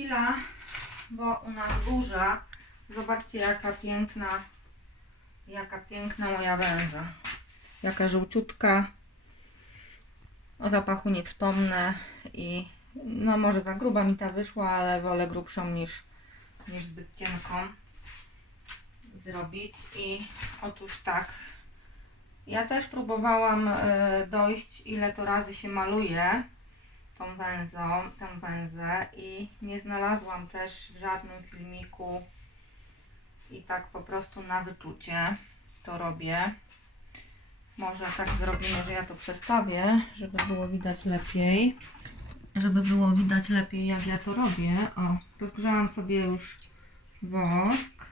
chwila, bo u nas burza. Zobaczcie jaka piękna, jaka piękna moja węza. Jaka żółciutka. O zapachu nie wspomnę i no może za gruba mi ta wyszła, ale wolę grubszą niż, niż zbyt cienką zrobić i otóż tak ja też próbowałam e, dojść ile to razy się maluje tą węzą, tę węzę i nie znalazłam też w żadnym filmiku i tak po prostu na wyczucie to robię. Może tak zrobimy, że ja to przestawię, żeby było widać lepiej. Żeby było widać lepiej jak ja to robię. O, rozgrzałam sobie już wosk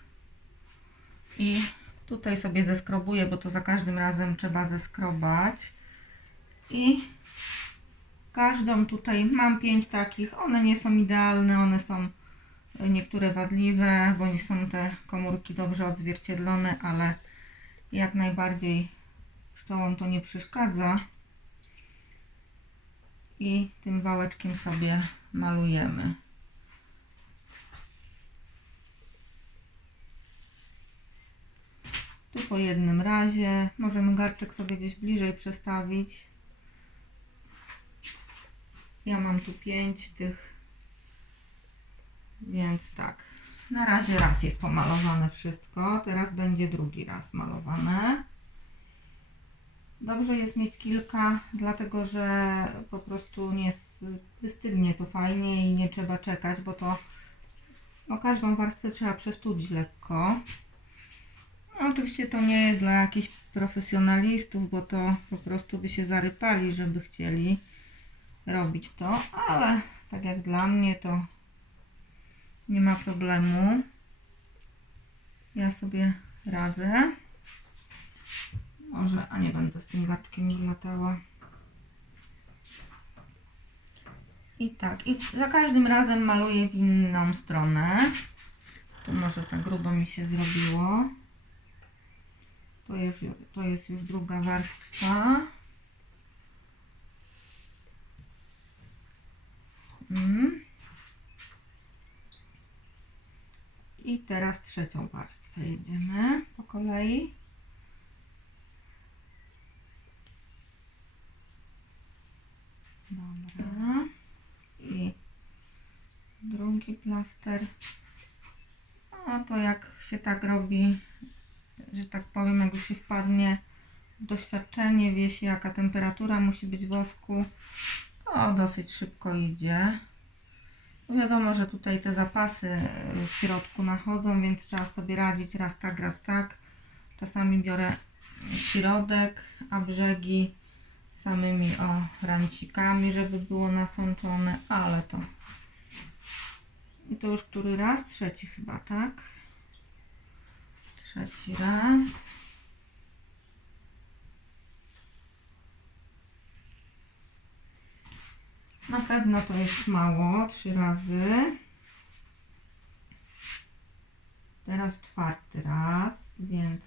i tutaj sobie zeskrobuję, bo to za każdym razem trzeba zeskrobać. I każdą tutaj mam pięć takich. One nie są idealne, one są niektóre wadliwe, bo nie są te komórki dobrze odzwierciedlone, ale jak najbardziej pszczołom to nie przeszkadza. I tym wałeczkiem sobie malujemy. Tu po jednym razie. Możemy garczek sobie gdzieś bliżej przestawić. Ja mam tu pięć tych. Więc tak. Na razie raz jest pomalowane wszystko. Teraz będzie drugi raz malowane. Dobrze jest mieć kilka, dlatego że po prostu nie wystygnie to fajnie i nie trzeba czekać, bo to no, każdą warstwę trzeba przestudzić lekko. No, oczywiście to nie jest dla jakichś profesjonalistów, bo to po prostu by się zarypali, żeby chcieli robić to, ale tak jak dla mnie to nie ma problemu. Ja sobie radzę. Może, a nie będę z tym gaczkiem już latała. I tak, i za każdym razem maluję w inną stronę. Tu może za grubo mi się zrobiło. To jest, to jest już druga warstwa. Mm. I teraz trzecią warstwę jedziemy po kolei. Dobra. I drugi plaster. A to jak się tak robi, że tak powiem, jak już się wpadnie w doświadczenie, wie się jaka temperatura musi być wosku, to dosyć szybko idzie. Wiadomo, że tutaj te zapasy y, w środku nachodzą, więc trzeba sobie radzić raz tak, raz tak. Czasami biorę środek, a brzegi samymi o rancikami, żeby było nasączone, ale to i to już który raz? Trzeci chyba, tak? Trzeci raz. Na pewno to jest mało, trzy razy. Teraz czwarty raz, więc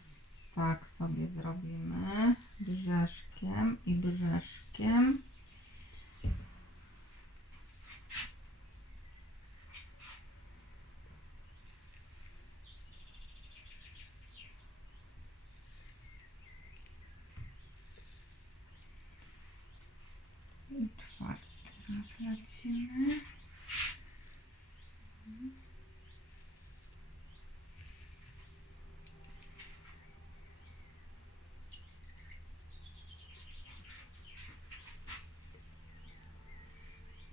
tak sobie zrobimy brzeszkiem i brzeszkiem. I czwarty raz lecimy.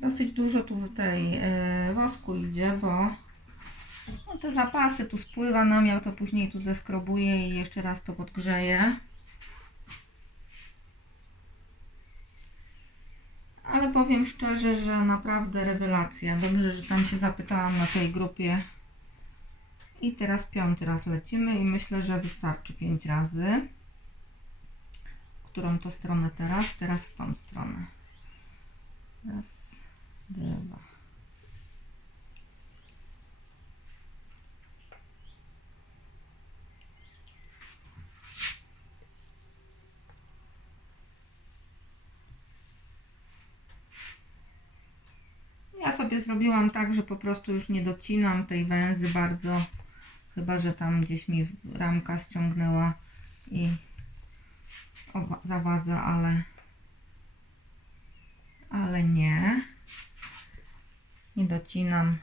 Dosyć dużo tu tej e, wosku idzie, bo no, te zapasy tu spływa nam, ja to później tu zeskrobuję i jeszcze raz to podgrzeję. Ale powiem szczerze, że naprawdę rewelacja. Dobrze, że tam się zapytałam na tej grupie. I teraz piąty raz lecimy i myślę, że wystarczy pięć razy. Którą to stronę teraz? Teraz w tą stronę. Raz, dwa. Sobie zrobiłam tak, że po prostu już nie docinam tej węzy bardzo, chyba że tam gdzieś mi ramka ściągnęła i zawadza, ale ale nie. Nie docinam.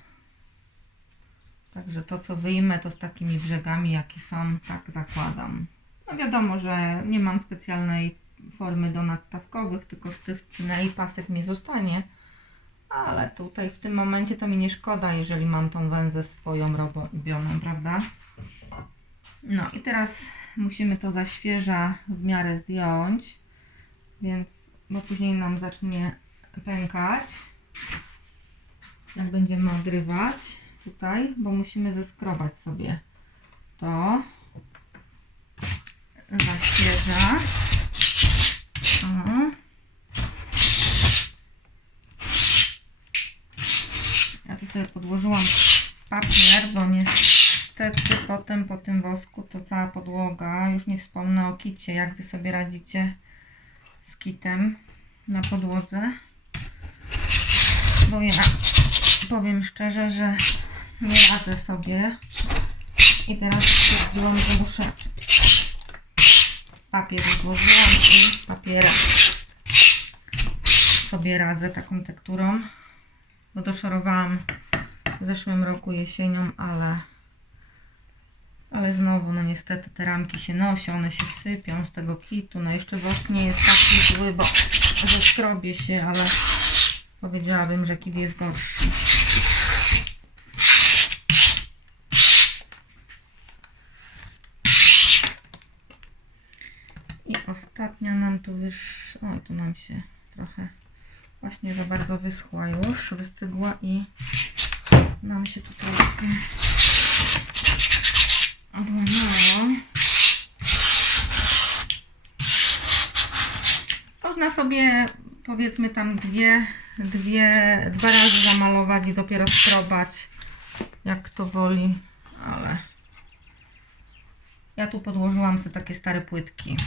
Także to, co wyjmę, to z takimi brzegami, jakie są, tak zakładam. No wiadomo, że nie mam specjalnej formy do nadstawkowych, tylko z tych cynei pasek mi zostanie. Ale tutaj w tym momencie to mi nie szkoda, jeżeli mam tą węzę swoją robioną, prawda? No i teraz musimy to za świeża w miarę zdjąć, więc, bo później nam zacznie pękać, jak będziemy odrywać tutaj, bo musimy zeskrobać sobie to za świeża. O. Ja tu sobie podłożyłam papier, bo niestety potem po tym wosku to cała podłoga, już nie wspomnę o kicie, jak Wy sobie radzicie z kitem na podłodze. Bo ja powiem szczerze, że nie radzę sobie. I teraz stwierdziłam, że muszę papier złożyłam i papierem sobie radzę taką tekturą. Bo doszorowałam w zeszłym roku jesienią, ale ale znowu, no niestety te ramki się noszą, one się sypią z tego kitu. No jeszcze wosk nie jest taki zły, bo zeskrobie się, ale powiedziałabym, że kit jest gorszy. I ostatnia nam tu wysz... Oj, tu nam się trochę właśnie za bardzo wyschła już, wystygła i nam się tu troszkę odłamało. Można sobie powiedzmy tam dwie, dwie, dwa razy zamalować i dopiero skrobać, jak kto woli, ale ja tu podłożyłam sobie takie stare płytki.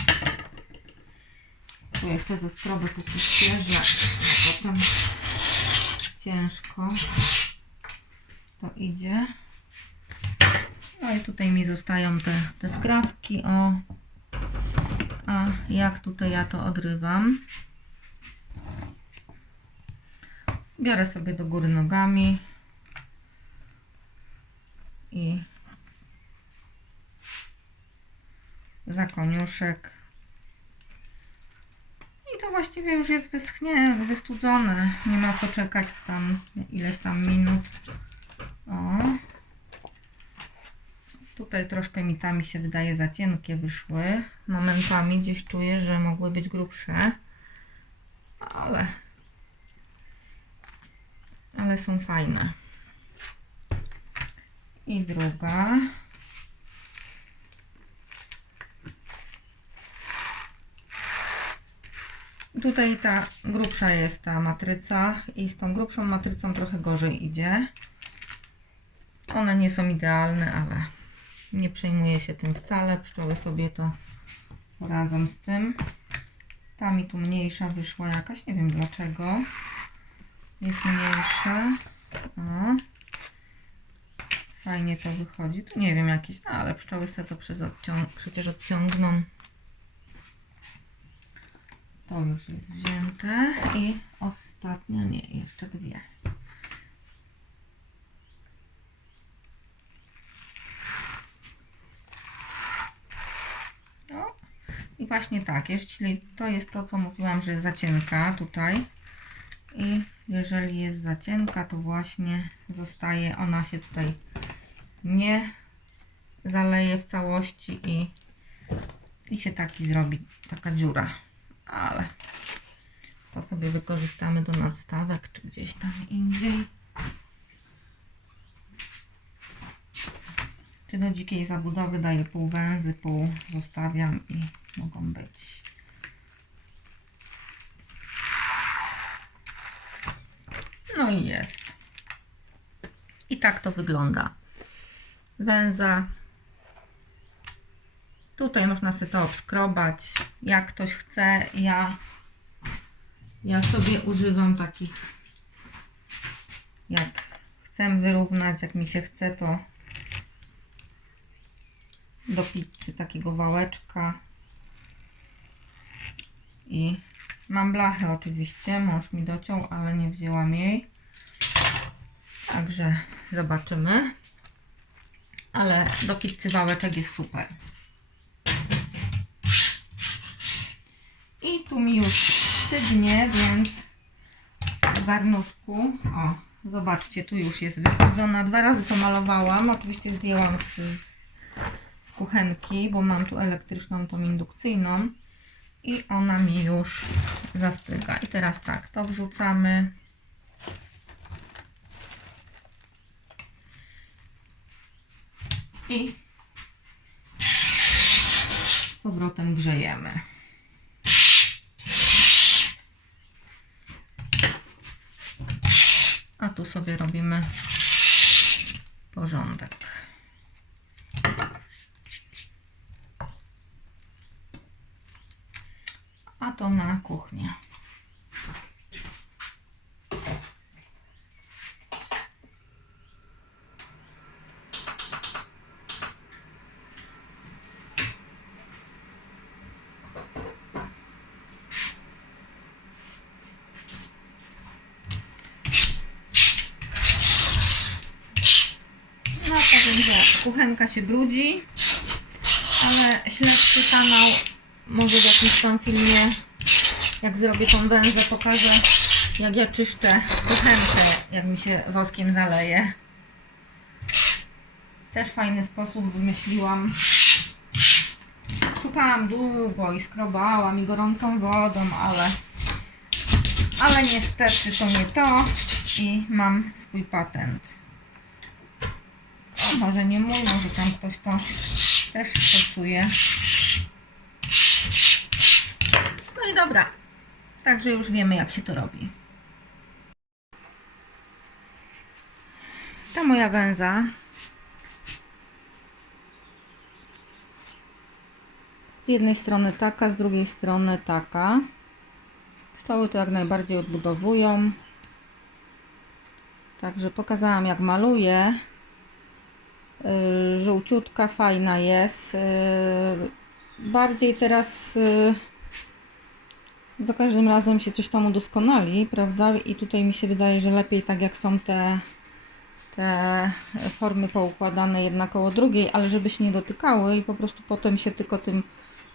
Tu jeszcze ze skroby póki świeże, a potem ciężko to idzie. No i tutaj mi zostają te, te skrawki, o. A jak tutaj ja to odrywam? Biorę sobie do góry nogami i za koniuszek. I to właściwie już jest wyschnie, wystudzone. Nie ma co czekać tam ileś tam minut. O. Tutaj troszkę mitami się wydaje za cienkie wyszły. Momentami gdzieś czuję, że mogły być grubsze. Ale ale są fajne. I druga. Tutaj ta grubsza jest ta matryca i z tą grubszą matrycą trochę gorzej idzie. One nie są idealne, ale nie przejmuję się tym wcale. Pszczoły sobie to poradzą z tym. Ta mi tu mniejsza wyszła jakaś, nie wiem dlaczego. Jest mniejsza. O. Fajnie to wychodzi. Tu nie wiem jakieś, no, ale pszczoły sobie to przez odcią przecież odciągną. To już jest wzięte. I ostatnia, nie, jeszcze dwie. No. I właśnie tak, jeśli to jest to, co mówiłam, że jest za cienka tutaj i jeżeli jest za cienka, to właśnie zostaje, ona się tutaj nie zaleje w całości i, i się taki zrobi, taka dziura, ale to sobie wykorzystamy do nadstawek, czy gdzieś tam indziej. Czy do dzikiej zabudowy daję pół węzy, pół zostawiam i mogą być. No i jest. I tak to wygląda. Węza. Tutaj można sobie to obskrobać, jak ktoś chce. Ja, ja sobie używam takich jak chcę wyrównać, jak mi się chce, to do pizzy takiego wałeczka. I mam blachę oczywiście, mąż mi dociął, ale nie wzięłam jej. Także zobaczymy. Ale do pizzy wałeczek jest super. I tu mi już stygnie, więc w garnuszku, o, zobaczcie, tu już jest wysłudzona. Dwa razy to malowałam. Oczywiście zdjęłam z, z kuchenki, bo mam tu elektryczną, tą indukcyjną. I ona mi już zastyga. I teraz tak, to wrzucamy. I powrotem grzejemy. A tu sobie robimy porządek. A to na kuchnię. No kuchenka się brudzi, ale śledczy kanał może w jakimś tam filmie, jak zrobię tą węzę, pokażę jak ja czyszczę kuchenkę, jak mi się woskiem zaleje. Też fajny sposób wymyśliłam. Szukałam długo i skrobałam i gorącą wodą, ale ale niestety to nie to i mam swój patent. O, może nie mój, może tam ktoś to też stosuje. No i dobra. Także już wiemy, jak się to robi. Ta moja węza z jednej strony taka, z drugiej strony taka. Pszczoły to jak najbardziej odbudowują. Także pokazałam jak maluję. Yy, żółciutka, fajna jest. Yy, bardziej teraz yy, za każdym razem się coś tam udoskonali, prawda? I tutaj mi się wydaje, że lepiej tak jak są te, te formy poukładane jedna koło drugiej, ale żeby się nie dotykały i po prostu potem się tylko tym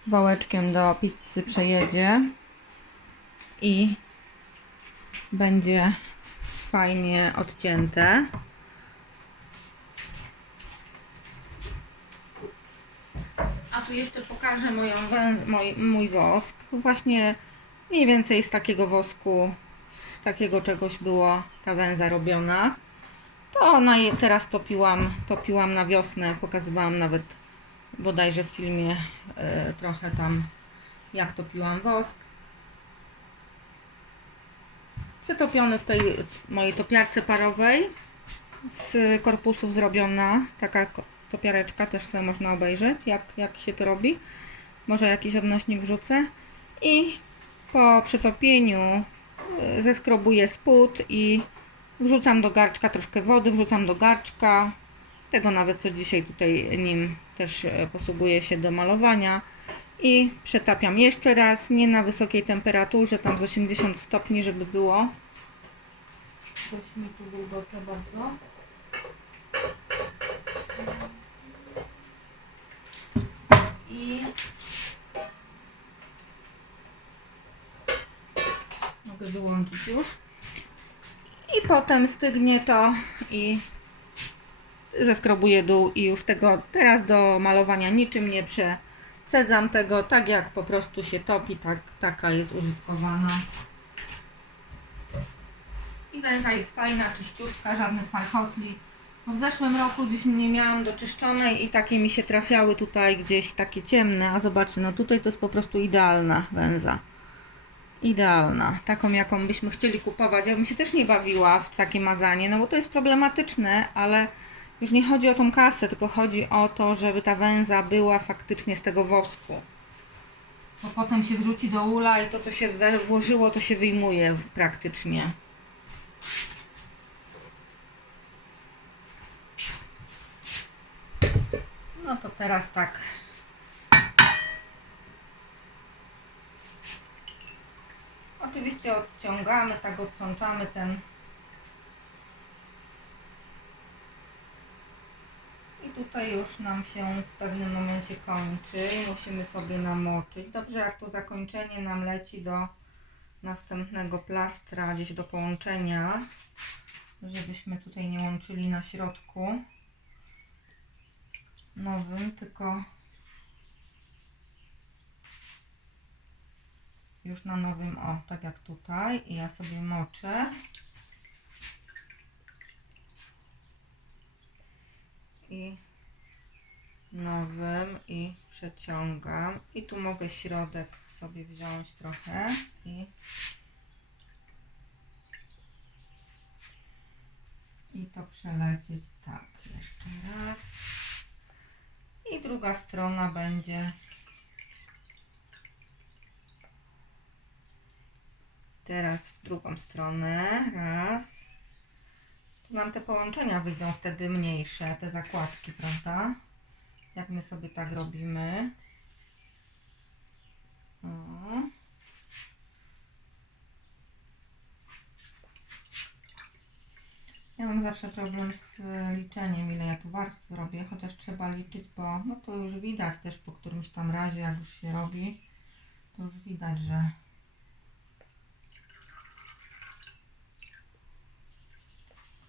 wałeczkiem do pizzy przejedzie i będzie fajnie odcięte. A tu jeszcze pokażę moją, moj, mój wosk. Właśnie mniej więcej z takiego wosku, z takiego czegoś była ta węza robiona. To ona teraz topiłam, topiłam na wiosnę. Pokazywałam nawet bodajże w filmie e, trochę tam jak topiłam wosk. Przetopiony w tej mojej topiarce parowej z korpusów zrobiona taka topiareczka, też sobie można obejrzeć jak, jak się to robi. Może jakiś odnośnik wrzucę i po przetopieniu y, zeskrobuję spód i wrzucam do garczka troszkę wody, wrzucam do garczka tego nawet co dzisiaj tutaj nim też e, posługuję się do malowania i przetapiam jeszcze raz, nie na wysokiej temperaturze, tam z 80 stopni, żeby było. Coś mi tu bulgocze bardzo. I wyłączyć już. I potem stygnie to i zeskrobuję dół i już tego teraz do malowania niczym nie przecedzam tego, tak jak po prostu się topi, tak taka jest użytkowana. I węza jest fajna, czyściutka, żadnych farchotli. Bo w zeszłym roku gdzieś nie miałam doczyszczonej i takie mi się trafiały tutaj gdzieś takie ciemne, a zobaczcie, no tutaj to jest po prostu idealna węza idealna, taką jaką byśmy chcieli kupować. Ja bym się też nie bawiła w takie mazanie, no bo to jest problematyczne, ale już nie chodzi o tą kasę, tylko chodzi o to, żeby ta węza była faktycznie z tego wosku. Bo potem się wrzuci do ula i to, co się włożyło, to się wyjmuje praktycznie. No to teraz tak Oczywiście odciągamy, tak odsączamy ten. I tutaj już nam się w pewnym momencie kończy i musimy sobie namoczyć. Dobrze, jak to zakończenie nam leci do następnego plastra, gdzieś do połączenia, żebyśmy tutaj nie łączyli na środku nowym, tylko już na nowym, o, tak jak tutaj. I ja sobie moczę. I nowym i przeciągam. I tu mogę środek sobie wziąć trochę i i to przelecieć tak jeszcze raz. I druga strona będzie teraz w drugą stronę. Raz. Tu nam te połączenia wyjdą wtedy mniejsze te zakładki prawda? Jak my sobie tak robimy. O. Ja mam zawsze problem z liczeniem, ile ja tu warstw robię, chociaż trzeba liczyć, bo no to już widać też po którymś tam razie, jak już się robi, to już widać, że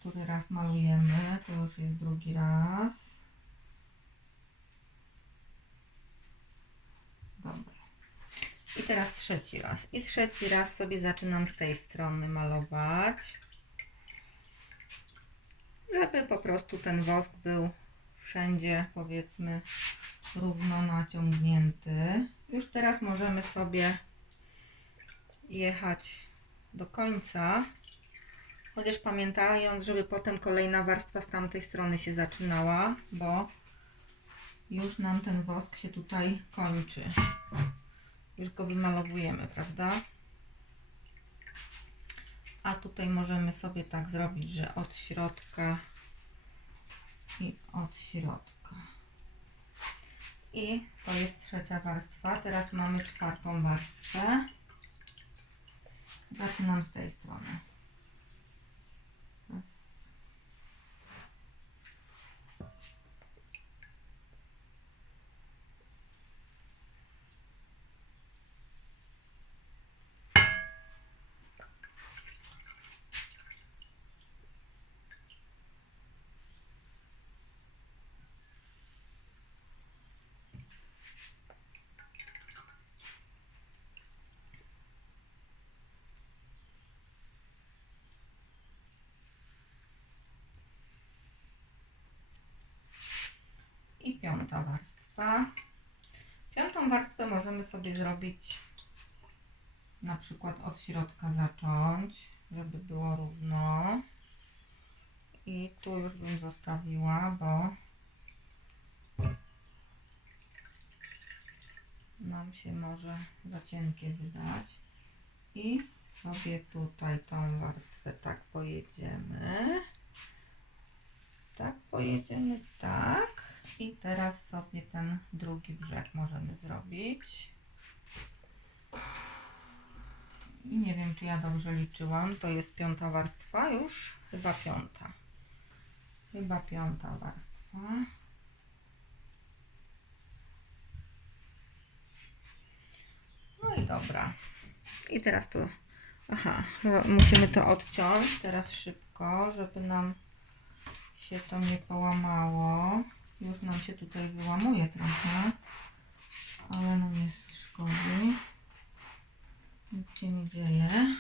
który raz malujemy, to już jest drugi raz. Dobra. I teraz trzeci raz. I trzeci raz sobie zaczynam z tej strony malować żeby po prostu ten wosk był wszędzie powiedzmy równo naciągnięty. Już teraz możemy sobie jechać do końca, chociaż pamiętając, żeby potem kolejna warstwa z tamtej strony się zaczynała, bo już nam ten wosk się tutaj kończy. Już go wymalowujemy, prawda? A tutaj możemy sobie tak zrobić, że od środka i od środka. I to jest trzecia warstwa. Teraz mamy czwartą warstwę. Zaczynam z tej strony. Piąta warstwa. Piątą warstwę możemy sobie zrobić na przykład od środka zacząć, żeby było równo. I tu już bym zostawiła, bo nam się może za cienkie wydać. I sobie tutaj tą warstwę tak pojedziemy. Tak, pojedziemy tak. I teraz sobie ten drugi brzeg możemy zrobić. I nie wiem, czy ja dobrze liczyłam. To jest piąta warstwa już? Chyba piąta. Chyba piąta warstwa. No i dobra. I teraz to... Aha, chyba musimy to odciąć teraz szybko, żeby nam się to nie połamało. Już nam się tutaj wyłamuje trochę, ale no nie szkodzi. Nic się nie dzieje.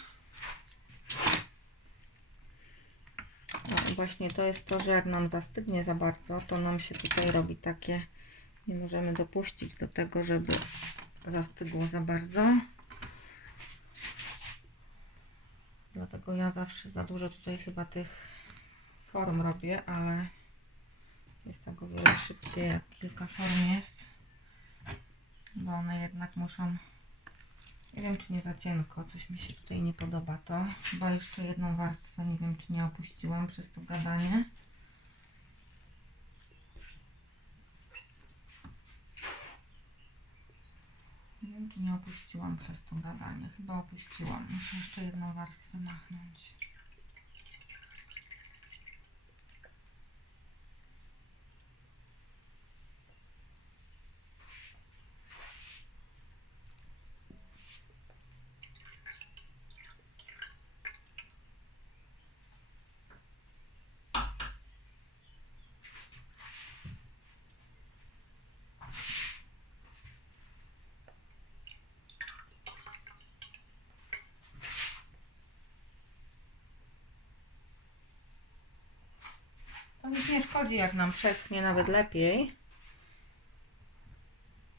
O, właśnie to jest to, że jak nam zastygnie za bardzo, to nam się tutaj robi takie, nie możemy dopuścić do tego, żeby zastygło za bardzo. Dlatego ja zawsze za dużo tutaj chyba tych form robię, ale jest tak o wiele szybciej, jak kilka form jest. Bo one jednak muszą... Nie wiem, czy nie za cienko. Coś mi się tutaj nie podoba to. Chyba jeszcze jedną warstwę, nie wiem, czy nie opuściłam przez to gadanie. Nie wiem, czy nie opuściłam przez to gadanie. Chyba opuściłam. Muszę jeszcze jedną warstwę machnąć. Jak nam przeschnie nawet lepiej.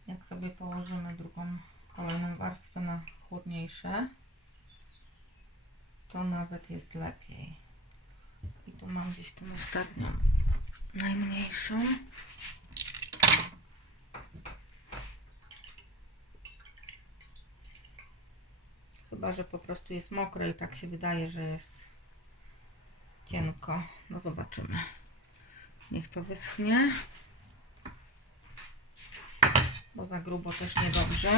Jak sobie położymy drugą, kolejną warstwę na chłodniejsze, to nawet jest lepiej. I tu mam gdzieś tą ostatnią, najmniejszą. Chyba, że po prostu jest mokre i tak się wydaje, że jest cienko. No zobaczymy. Niech to wyschnie. Bo za grubo też niedobrze.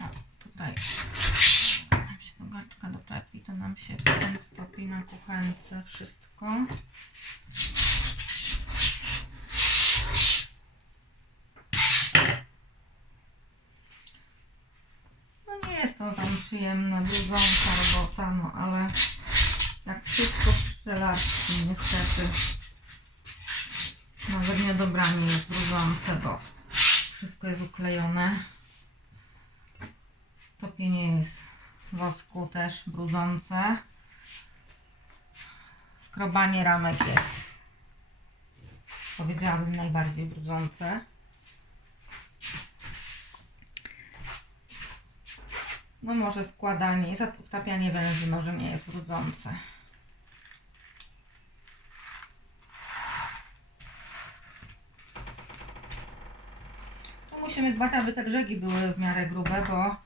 O, tutaj. Jak się nogaczka doczepi, to nam się potem stopi na kuchence wszystko. No nie jest to tam przyjemna, brudząca robota, no ale jak wszystko w pszczelarstwie niestety nawet niedobranie jest brudzące, bo wszystko jest uklejone. Topienie jest wosku też brudzące. Skrobanie ramek jest, powiedziałabym, najbardziej brudzące. No może składanie, zat- wtapianie węży może nie jest brudzące. Tu musimy dbać, aby te brzegi były w miarę grube, bo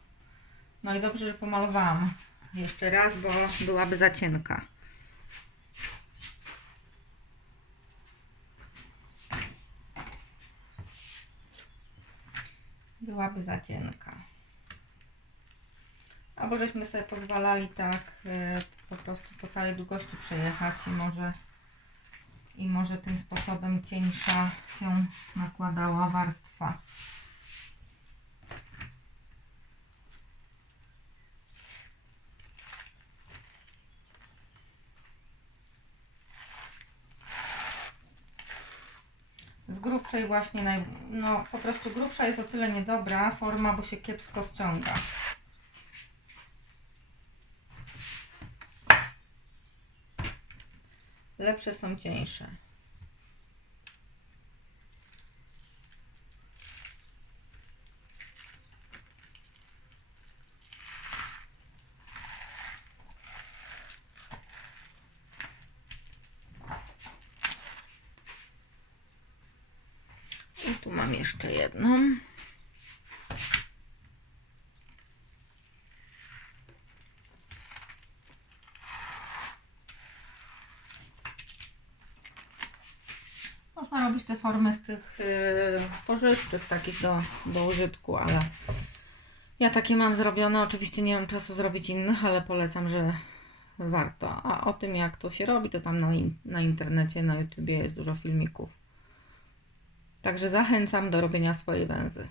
no i dobrze, że pomalowałam jeszcze raz, bo byłaby za cienka. Byłaby za cienka. Albo żeśmy sobie pozwalali tak y, po prostu po całej długości przejechać i może i może tym sposobem cieńsza się nakładała warstwa. Z grubszej właśnie, naj, no po prostu grubsza jest o tyle niedobra forma, bo się kiepsko ściąga. Lepsze są cieńsze. I tu mam jeszcze jedną. Można robić te formy z tych spożywczych, takich do, do użytku, ale ja takie mam zrobione. Oczywiście nie mam czasu zrobić innych, ale polecam, że warto. A o tym, jak to się robi, to tam na, na internecie, na YouTubie jest dużo filmików. Także zachęcam do robienia swojej węzy.